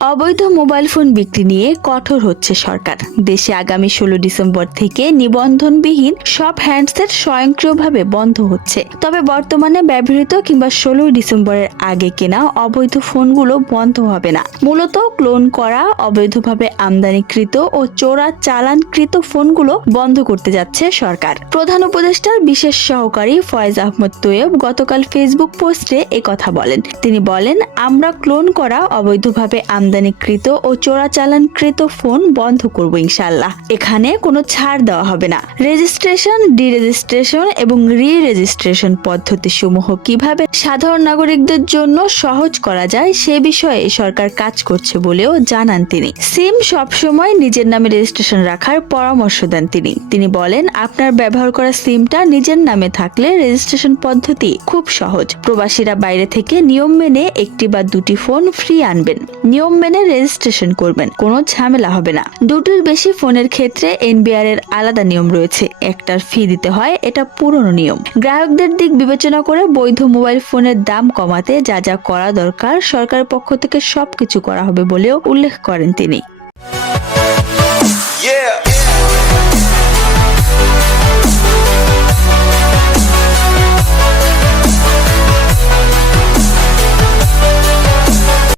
অবৈধ mobile phone বিক্রি নিয়ে কঠোর হচ্ছে সরকার। দেশে আগামী ষোলো ডিসেম্বর থেকে নিবন্ধনবিহীন সব হ্যান্ডসেট স্বয়ংক্রিয়ভাবে বন্ধ হচ্ছে। তবে বর্তমানে ব্যবহৃত কিংবা ষোলোই ডিসেম্বরের আগে কেনা অবৈধ ফোনগুলো বন্ধ হবে না। মূলত ক্লোন করা, অবৈধভাবে আমদানিকৃত ও চোরা চালানকৃত ফোনগুলো বন্ধ করতে যাচ্ছে সরকার। প্রধান উপদেষ্টার বিশেষ সহকারী ফয়েজ আহমদ তোয়েব গতকাল ফেসবুক পোস্টে কথা বলেন। তিনি বলেন, আমরা ক্লোন করা, অবৈধভাবে আমদানিকৃত ও চোরাচালানকৃত ফোন বন্ধ করব ইনশাল্লাহ এখানে কোনো ছাড় দেওয়া হবে না। রেজিস্ট্রেশন ডি রেজিস্ট্রেশন এবং রি রেজিস্ট্রেশন পদ্ধতি সমূহ কীভাবে সাধারণ নাগরিকদের জন্য সহজ করা যায় সে বিষয়ে সরকার কাজ করছে বলেও জানান তিনি। সিম সবসময় নিজের নামে রেজিস্ট্রেশন রাখার পরামর্শ দেন তিনি। তিনি বলেন, আপনার ব্যবহার করা সিমটা নিজের নামে থাকলে রেজিস্ট্রেশন পদ্ধতি খুব সহজ। প্রবাসীরা বাইরে থেকে নিয়ম মেনে একটি বা দুটি ফোন ফ্রি আনবেন। নিয়ম মেনে রেজিস্ট্রেশন করবেন, কোনো ঝামেলা হবে না দুটির বেশি ফোনের ক্ষেত্রে এনবিআর এর আলাদা নিয়ম রয়েছে, একটার ফি দিতে হয়, এটা পুরনো নিয়ম গ্রাহকদের দিক বিবেচনা করে বৈধ মোবাইল ফোনের দাম কমাতে যা যা করা দরকার, সরকারের পক্ষ থেকে সবকিছু করা হবে বলেও উল্লেখ করেন তিনি.